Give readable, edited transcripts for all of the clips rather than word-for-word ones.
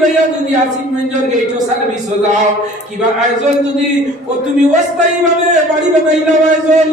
ভাইয়া যদি আসিফগঞ্জের গেটও সার্ভিস যাও কিবা আয়োজন যদি ও তুমি অস্থায়ী ভাবে বাড়ি বানাইলাও আয়োজন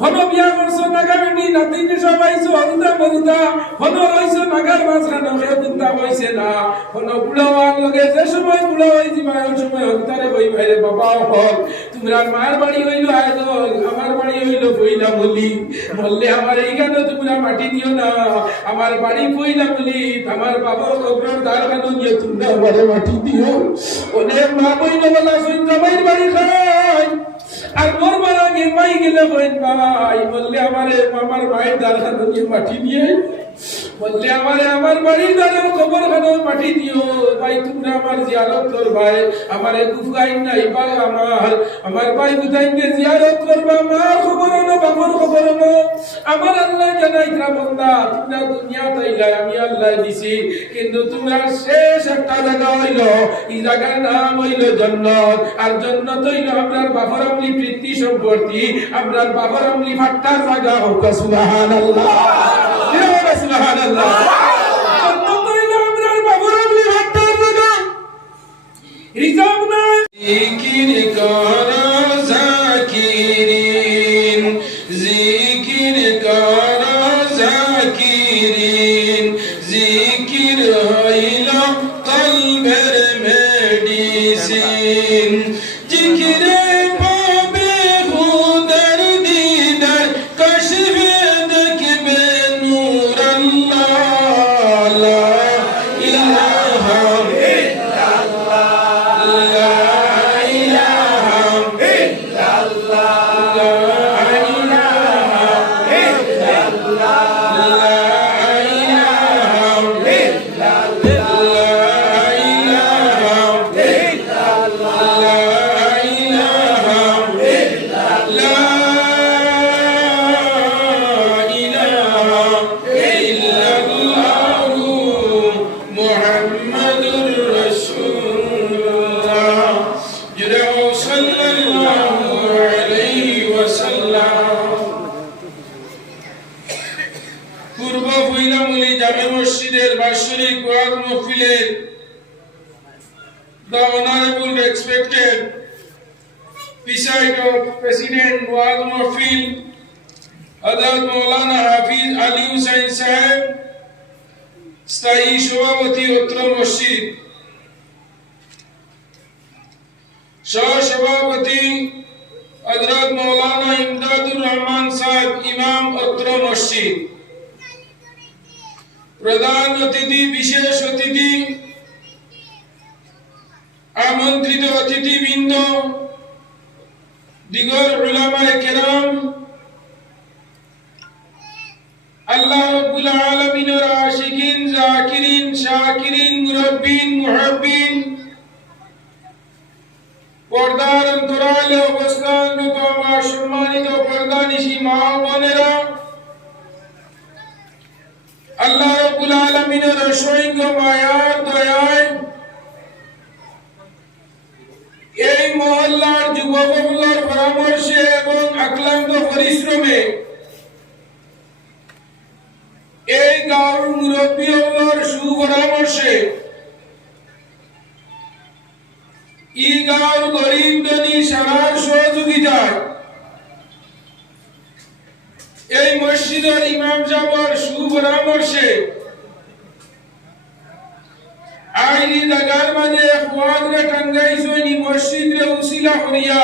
হলো বিয়া করছো নাগাবেনি নাতিনে সবাইছো হলুদা মরুদা হলো রইছো নাগার মাঝখানে কেউ চিন্তা হইছে না হলো বুড়াওয়ার লগে যে সময় বুড়া হই যাবে ওই সময় হকতারে বই ভাইরে বাবা হল তোমরা মার বাড়ি হইলো আয়োজন আমার বাড়ি হইলো পয়লা বলি বললে আমার এইখানে তোমরা মাটি দিও না আমার বাড়ি পয়লা বলি আমার বাবা কবরের দ্বার কানো নিয়ে তোমরা আমারে মাটি দিও ওনে মা বইলো বলা শুন জামাইর বাড়ি খাই আর মোর বাড়া নির্মাই গেলে বইন ভাই বললে আমারে আমার ভাইয়ের দ্বার কানো নিয়ে মাটি দিয়ে বললে আমারে আমার বাড়ির দ্বারের কবর কানো মাটি দিও ভাই তোমরা আমার জিয়ারত কর ভাই আমারে কুফগাইন নাই ভাই আমার ভাই বুঝাইকে জিয়ারত করবা মা খবর না বাবার খবর না আমার আল্লাহ জানাই না বান্দা তোমরা দুনিয়া তাইলা আমি আল্লাহ দিছি কিন্তু তোমরা শেষ একটা জায়গা হইলো এই জায়গার নাম হইলো জান্নাত আর জান্নাত হইলো আপনার বাবার আমলি প্রীতি সম্পত্তি আপনার বাবার আমলি ফাট্টার জায়গা হোক সুবহানাল্লাহ সুবহানাল্লাহ জান্নাত হইলো আপনার বাবার আমলি ফাট্টার জায়গা রিজার্ভ নাই জিকির করো জাকিরিন জিকির করো জাকিরিন জিকির হইল কলবের মেডিসিন জিকিরে পাবে খুদার দিদার কশবে দেখবে নূর আল্লাহ লা ইলাহা পূর্ব ভৈলামুলি জামে মসজিদের বার্ষিক ওয়াজ মাহফিলের the honorable respected president ওয়াজ মাহফিল হযরত মাওলানা হাফিজ আলী হুসাইন সাহেব স্থায়ী সভাপতি অত্র মসজিদ সহ সভাপতি হযরত মাওলানা ইমদাদুর রহমান সাহেব ইমাম অত্র মসজিদ প্রধান অতিথি বিশেষ অতিথি আমন্ত্রিত অতিথিবৃন্দ দিগর উলামায়ে কেরাম আল্লাহ রাব্বুল আলামিনের আশিকিন জাকিরিন শাকিরিন মুরাব্বিন মুহাব্বিন পর্দার অন্তরালে অবস্থানরত আমার সম্মানিত পর্দানিশী মা ও বোনেরা আল্লাহ রাব্বুল আলামিনের অসংখ্য মায়ার দয়ায় এই মহল্লার যুবকদের পরামর্শে এবং অক্লান্ত পরিশ্রমে এই গাঁওর মুরব্বীদের সুপরামর্শে এই গাঁওর গরিব ধনী সারার সহযোগিতায় এই মসজিদের ইমাম সাহেবের সুপরামর্শে আইনি জায়গার মাঝে খোয়াদরে টাঙ্গাইছনি মসজিদ রে উসিলা করিয়া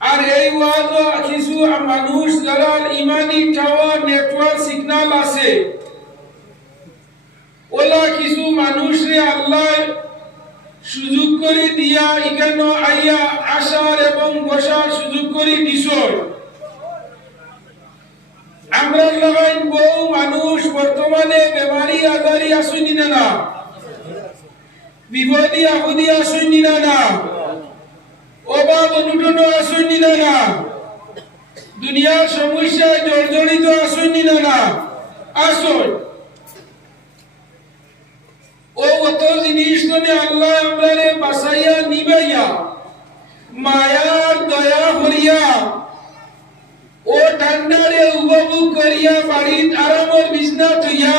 আর এই ওয়াজ কিছু মানুষ যারা ইমানি টাওয়ার নেটওয়ার্ক সিগন্যাল আছে ওলা কিছু মানুষ রে আল্লাহ সুযোগ করে দিয়া এখানে আইয়া আসার এবং বসার সুযোগ করে দিছ আমরা লাগাই বহু মানুষ বর্তমানে বেমারি আজারি আসুনি না বিপদী আপদী আসুনি না অভাব অনটন আসুনি না দুনিয়ার সমস্যায় জর্জরিত আসুনি না আসুন ও অত জিনিস মানে আল্লাহ আমরারে বাসাইয়া নিবাইয়া মায়ার দয়া করিয়া ও ঠান্ডারে উপভোগ করিয়া বাড়ির আরামের বিছনা থইয়া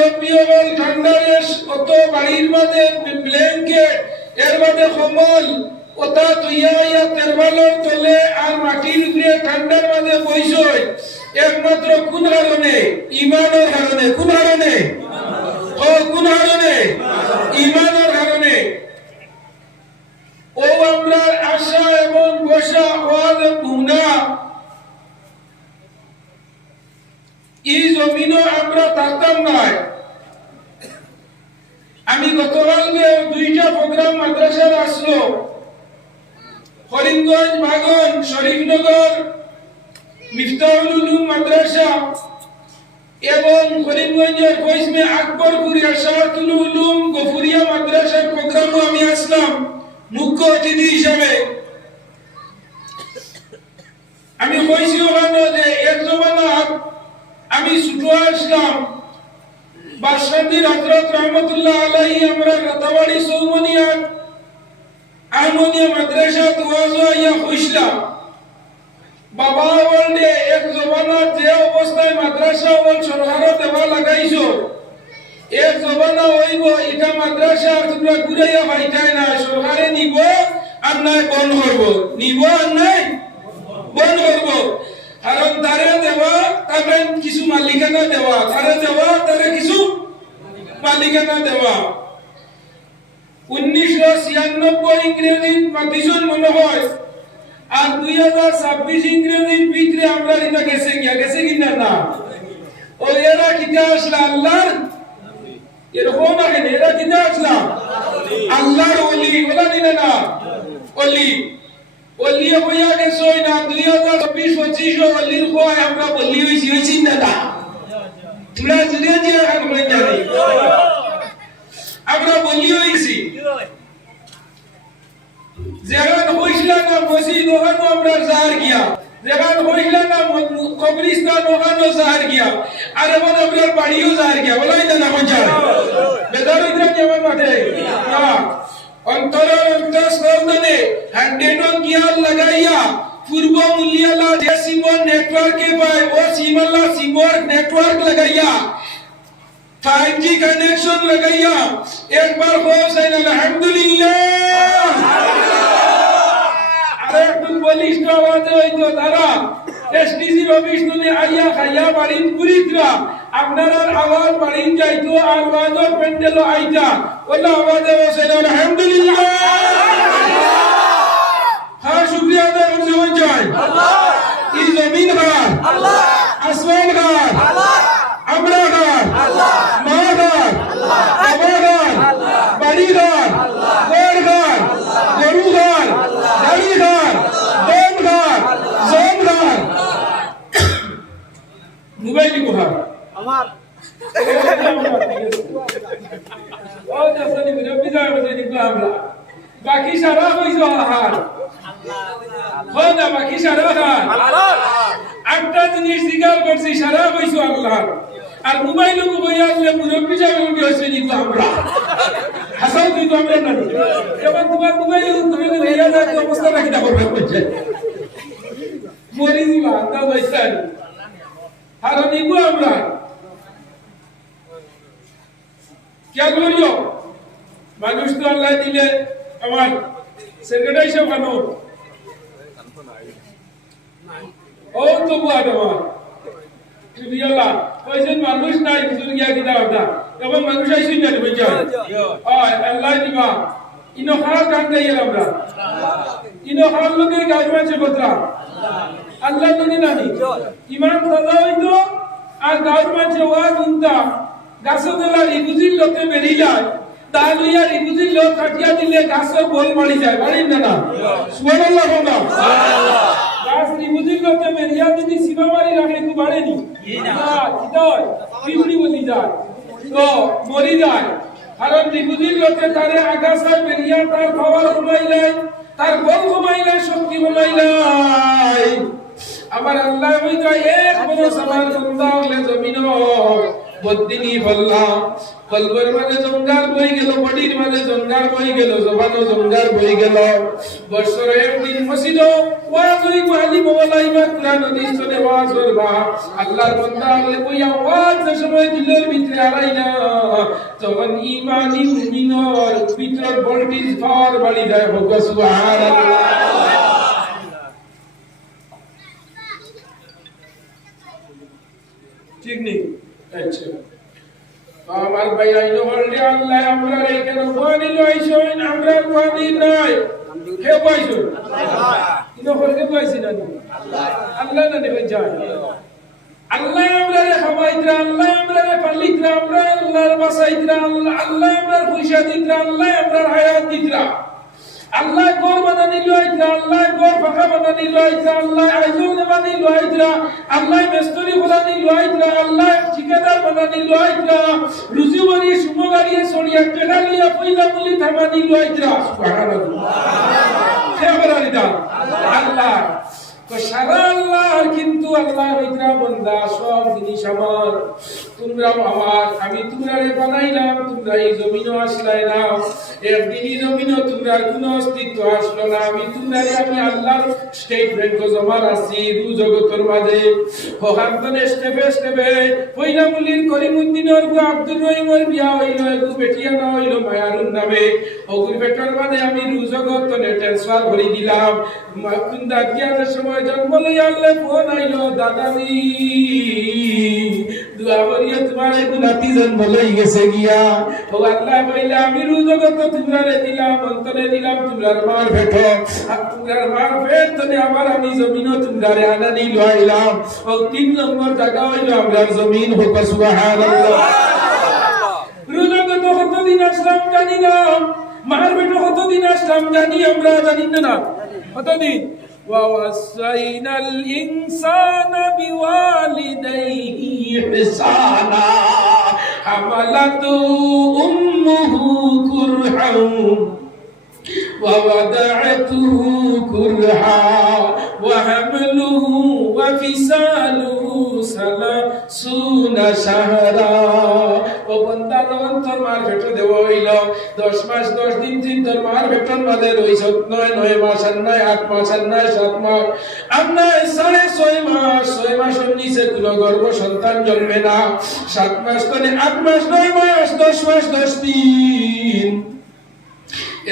মুরব্বী হল ঠান্ডার অত বাড়ির মাঝে ব্ল্যাঙ্কেট এর মাঝে কম্বল ওটা তুইয়া ইয়া তেরবালোর তলে আর মাটির উপরে ঠান্ডার মাঝে বইসই একমাত্র কোন কারণে? ঈমানের কারণে। কোন কারণে? কোন কারণে? ঈমানের কারণে। ও আমরা আশা এবং বসা ওয়াজ গুনা এই জমিনও আমরা থাকতাম না। আমি গতকালকে 2টা প্রোগ্রাম মাদ্রাসার আসলো, করিমগঞ্জ বাগন শরীফনগর মিফতাহুল উলুম মাদ্রাসা এবং করিমগঞ্জের ফৈজমে আকবরপুর ইরশাদুল উলুম গফুরিয়া মাদ্রাসার প্রোগ্রামও আমি আসলাম মুখ্য অতিথি হিসাবে। আমি কইছি ওখানে যে এক জমানাত আমি ছোট আসলাম বাদশাহীর হযরত রহমাতুল্লাহ আলাইহি আমরা রাতাবাড়ি সৌমনিয়া আহমদিয়া মাদ্রাসা ওয়াজও ইয়া কইছিলাম। বাবা বললে এক জমানাত যে অবস্থায় মাদ্রাসা ওল সরকারও দেওয়া লাগাইছো এক জমানা হইব এটা মাদ্রাসা তোমরা ঘুরাইয়া পাইতাই না, সরকারে নিব আর নাই বন্ধ করব, নিব আর নাই বন্ধ করব। কারণ তারে দেওয়া তাকে কিছু মালিকানা দেওয়া, তারে দেওয়া তারে কিছু মালিকানা দেওয়া। 1996 ইংরেজির মাতিজন মনে হয় আর 2026 ইংরেজির ভিতরে আমরা এটা গেছে কিনা না। ও এরা কিতা আসলে আল্লাহর এরকম না কেন, এরা কিতা আসলাম আল্লাহর ওলি, ওলা দিলে না ওলি ওলি হইয়া গেছে না। 2024-25 ওলির কয় আমরা বলি হইছি না না। তোমরা জুড়ে দিয়ে এখন হয়ে যাবে আমরা বলি হইছি যেখান হইছিল না মসজিদ ওখানে আমরা জাহার গিয়া, যেখান হইছিল না কবরিস্তান ওখানে জাহার গিয়া, আর এখন আমরা বাড়িও জাহার গিয়া। বলাই না পঞ্চায়েত বেদার ইদরা কেমন মাঠে না অন্তরের অন্তঃস্থলে 100 গিয়ার লাগাইয়া পূর্ব মূল্যালা যে সিমর নেটওয়ার্কে পায় ও সিমাল্লা সিমর নেটওয়ার্ক লাগাইয়া 5G কানেকশন লাগাইয়া একবার হোসেন আলহামদুলিল্লাহ আরে একটু বলিস না আওয়াজে হইতো তারা এসডিসি অফিস তুলে আইয়া খাইয়া বাড়ির পুরিতরা আপনার আওয়াজ বাড়ি যাইতো আর আওয়াজের প্যান্ডেল আইতা ওলা আওয়াজে হোসেন আলহামদুলিল্লাহ। হ্যাঁ শুকরিয়া আদায় করতে চাই আল্লাহ। এই জমিন কার? আল্লাহ। আসমান কার? আল্লাহ। আমরা কার? আল্লাহ। মা কার? আল্লাহ। বাবা কার? আল্লাহ। বাড়ি কার? আল্লাহ। ঘর কার? আল্লাহ। গরু কার? আল্লাহ। গাড়ি কার? দম কার? জম কার? মোবাইল কোহার আমার ও দেখনি বিরবি যায় বলে আমরা বাকি সারা হইছো আহার খোদা বাকি সারা আল্লাহ। একটা জিনিস জিজ্ঞাসা করছি সারা হইছো আল্লাহ আর মোবাইল কো বইয়া আসলে মুরব্বি যাবে কি হইছে নিকো আমরা হাসাও তুই তো আমরা না যখন তোমার মোবাইল তুমি হইয়া যায় তো অবস্থা রাখি না করবে হচ্ছে মরি দিবা তা বইছান আর নিকো আমরা কি করিও মানুষ তো আল্লাহ দিলে আমার সেক্রেটারি সাহেব বানো ও তো বুয়া দেওয়া সুবিয়াল্লাহ কইছেন মানুষ নাই হুজুর গিয়া কিতা কথা এবং মানুষ আইছেন না বুঝা আল্লাহ দিবা ইনো খাল কান গাইয়া আমরা ইনো খাল লোকে গাইবা আছে বতরা আল্লাহ তুমি নানি ইমান দাদা হইতো আর গাঁর মাঝে ওয়াজ উনতা গাছতলা রিবুজির লোকে বেরিয়ে যায় তাহলে রিবুজির লোক কাটিয়া দিলে গাছের বল মারি যায় বাড়ির না সুবহানাল্লাহ সুবহানাল্লাহ। গাছ রিবুজির লোকে বেরিয়া যদি সীমা মারি রাখে তো বাড়েনি না কিদায় পিপড়ি বলি যায় তো মরি যায়। কারণ রিবুজির লোকে তারে আগাছায় বেরিয়া তার খাবার কমাইলে তার বল কমাইলে শক্তি কমাইলে আমার আল্লাহ হইতো এক বড় সমান বন্দা হলে জমিন বদিনী বললাম কলবের মাঝে জঙ্গার বই গেল, বডির মাঝে জঙ্গার বই গেল, জবানও জঙ্গার বই গেল। বছরে একদিন মসজিদ ওয়াজ হই আলিম ওয়ালাই মাকরান দিসনে ওয়াজ করবা, আল্লাহর বান্দা আল্লাহ কইয়া ওয়াজ যে সময় দিলের ভিতরে আড়াই না, তখন ঈমানি মুমিনের ভিতর ভোল্টেজ পাওয়ার বাড়ি যায়। হোক সুবহানাল্লাহ। ঠিক নেই? আচ্ছা আমার ভাই আইনো বললে আল্লাহ আমরা এখানে কোয়ানি লইছো না, আমরা কোয়ানি নাই, কে পাইছো আল্লাহ, ইনো হলকে পাইছি না আল্লাহ, আল্লাহ না নেবে যায়। আল্লাহ আমরা রে খাওয়াইতরা, আল্লাহ আমরা রে পালিতরা, আমরা আল্লাহর বাসাইতরা, আল্লাহ আল্লাহ আমরা পয়সা দিতরা, আল্লাহ আমরা হায়াত দিতরা, আল্লাহ ঘর বানানি লইতরা, আল্লাহ ঘর ফাঁকা বানানি লইতরা, আল্লাহ আইজল বানানি লইতরা, আল্লাহ মিস্ত্রি বানানি লইতরা, আল্লাহ ঠিকাদার বানানি লইতরা, রুজি বাড়ি সুমগাড়িয়ে সরিয়া টেকালিয়া পয়লা বলি থামানি লইতরা। সুবহানাল্লাহ। কে বানানি দা? আল্লাহ। তো সারা আল্লাহ, কিন্তু আল্লাহ হইতরা বান্দা সব জিনিস আমার, তোমরাও আমার, আমি তোমরারে বানাইলাম, তোমরা এই জমিনও আসলাই না, একদিনই জমিনও তোমরার কোনো অস্তিত্ব আসলো না, আমি তোমরারে আমি আল্লাহর স্টেট ব্যাংক জমা রাখছি দু জগতের মাঝে। হকান্তনে স্টেপে স্টেপে পয়লা মুলির করিমউদ্দিনের গো আব্দুর রহিমের বিয়া হইল, এগু বেটিয়া না হইল মায়ারুন নামে, ওগুর বেটার মাঝে আমি দু জগতনে ট্রান্সফার করে দিলাম। মাকুন্দা দিয়ার সময় জন্ম লইয়া আল্লাহ ফোন আইলো, দাদাজি দুয়া করিয়া তোমার গুনাতি জন্ম লই গেছে গিয়া। ও আল্লাহ কইলা আমি রু জগত তোমরারে দিলাম, অন্তরে দিলাম তোমরার মার পেট, আর তোমরার মার পেট তনে আবার আমি জমিনও তোমরারে আনানি লইলাম। ও 3 নম্বর জায়গা হইলো আমরার জমিন। হোক সুবহানাল্লাহ। রু জগত কতদিন আসলাম জানি না, মার পেট কতদিন আসলাম জানি আমরা, জানি না কতদিন। وَوَصَّيْنَا الْإِنسَانَ بِوَالِدَيْهِ إِحْسَانًا حَمَلَتْهُ أُمُّهُ كُرْهًا وَوَضَعَتْهُ كُرْهًا وَحَمْلُهُ وَفِصَالُهُ 30 شهرا। ও বান্দা যখন তোর মার পেটে দেওয়া হইল 10 মাস 10 দিন তিন তোর মার পেটের মধ্যে রইছ, 9 মাস আর 8 মাস আর 7 মাস আর 6.5 মাস, 6 মাসের নিচে কোনো গর্ভ সন্তান জন্মে না। 7 মাস মানে 8 মাস 9 মাস 10 মাস 10 দিন।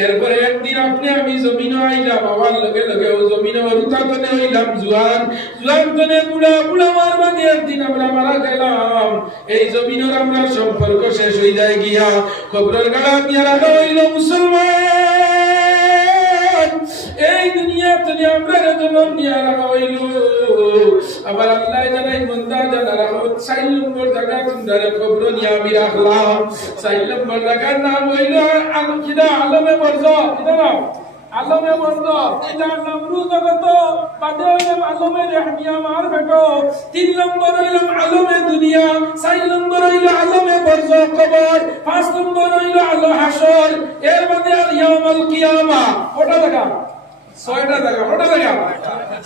এরপরে একদিন আপনি আমি জমিনে আইলাম, আমার লগে লগে ও জমিনে অরুতা তনে হইলাম জুয়ান, জুয়ান তনে বুড়া, বুড়া মার মানে একদিন আমরা মারা গেলাম। এই জমিনের আমরা সম্পর্ক শেষ হয়ে যায় গিয়া কবরের গাড়া নিয়ে রাখা হইল মুসলমান। এই দুনিয়া তনে আমরা জন্ম নিয়ে রাখা হইল। আবার আল্লাহ জানাই বান্দা জানা রাখো 4 নম্বর জায়গা তোমরা কবর নিয়ে আমি রাখলাম। 4 নম্বর জায়গার নাম হইল আলমে বরজ। কিনা নাম? আলমে বরজ। এটার নাম রু জগত, বাদে হইলাম আলমে রেহমিয়া মার বেটো। 3 নম্বর হইলাম আলমে দুনিয়া, 4 নম্বর হইল আলমে বরজ কবর, 5 নম্বর হইল আলো হাসর, এর বাদে আর ইয়াউমুল কিয়ামা। ওটা দেখা 6টা জায়গা, ওটা জায়গা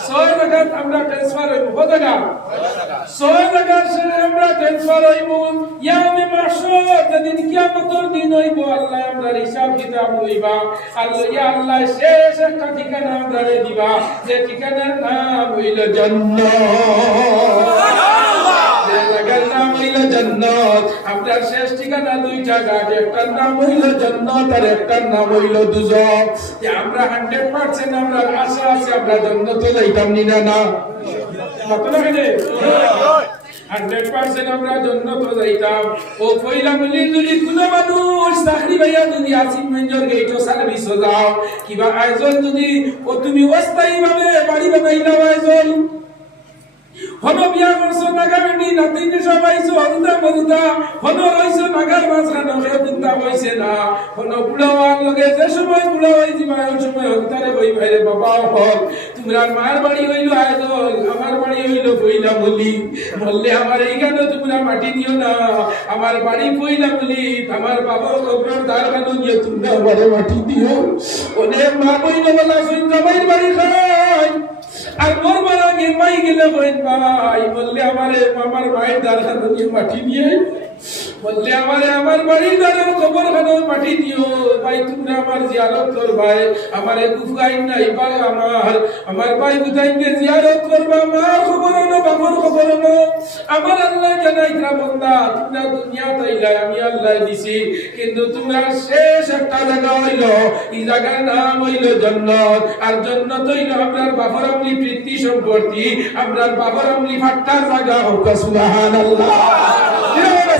6 জায়গা আমরা ট্রান্সফার হইব। কত জায়গা? 6 জায়গা আমরা ট্রান্সফার হইব। ইয়ামে মাহশর, যেদিন কিয়ামতের দিন হইব, আল্লাহ আমরা হিসাব কিতাব হইবা। আল্লাহ ইয়া আল্লাহ শেষ একটা ঠিকানা আমরা দিবা, যে ঠিকানার নাম হইল জান্নাত। যে জায়গার নাম হইল জান্নাত। আপনার শেষ ঠিকানা 2 জায়গা, একটার নাম হইল জান্নাত আর একটার নাম হইল দুজক। যে আমরা 100% আমরা আশা আছে আমরা জান্নাতে যাইতাম না না কত লাগে 100% আমরা জান্নাতে যাইতাম। ও কইলা বলি যদি কোনো মানুষ চাকরি পাইয়া যদি আসিফ মেঞ্জর গেটও সার্ভিস যাও, কিবা আয়োজন যদি ও তুমি অস্থায়ী ভাবে বাড়ি বানাইলা আয়োজন হনো, বিয়া করছো নাগাবেন্ডি নাতিনে সবাইছো হলুদা মরুদা হনো, রইছো নাগার মাঝখানে কেউ চিন্তা হইছে না। হনো বুড়াওয়ার লগে যে সময় বুড়া হয়ে যাবা ওই সময় হলতারে বই বাইরে বাবা হল। তোমরা মার বাড়ি হইল আয়োজন, আমার বাড়ি হইল পইলা বলি, বললে আমার এইখানে তোমরা মাটি দিও না, আমার বাড়ি পইলা বলি, আমার বাবা কবর দ্বার কানো নিয়ে তোমরা আমারে মাটি দিও। ওনে মা বইলে বলা সৈন্য বাইর বাড়ি খাই, আর মোর মারা গেল মাই গেলে বইন ভাই বললে আমার মায়ের দ্বার কানো নিয়ে মাটি নিয়ে বললে আমারে আমার বাড়ির দ্বারা খবর খানো পাঠিয়ে দিও ভাই তোমরা আমার জিয়ারত করবাই আমারে গুফাইন নাই পাও আমার ভাই গুদাইনে জিয়ারত করবা মা খবর না বাবার খবর না আমার আল্লাহ জানাইতরা বান্দা তোমরা দুনিয়া তাইলাই আমি আল্লাহ দিছি কিন্তু তোমরা শেষ একটা জায়গা হইল এই জায়গার নাম হইল জান্নাত আর জান্নাত হইল আপনার বাবার আমলি প্রীতি সম্পত্তি আপনার বাবার আমলি ফাট্টার জায়গা হোক সুবহানাল্লাহ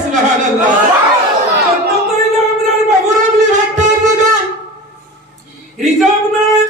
সুবহানাল্লাহ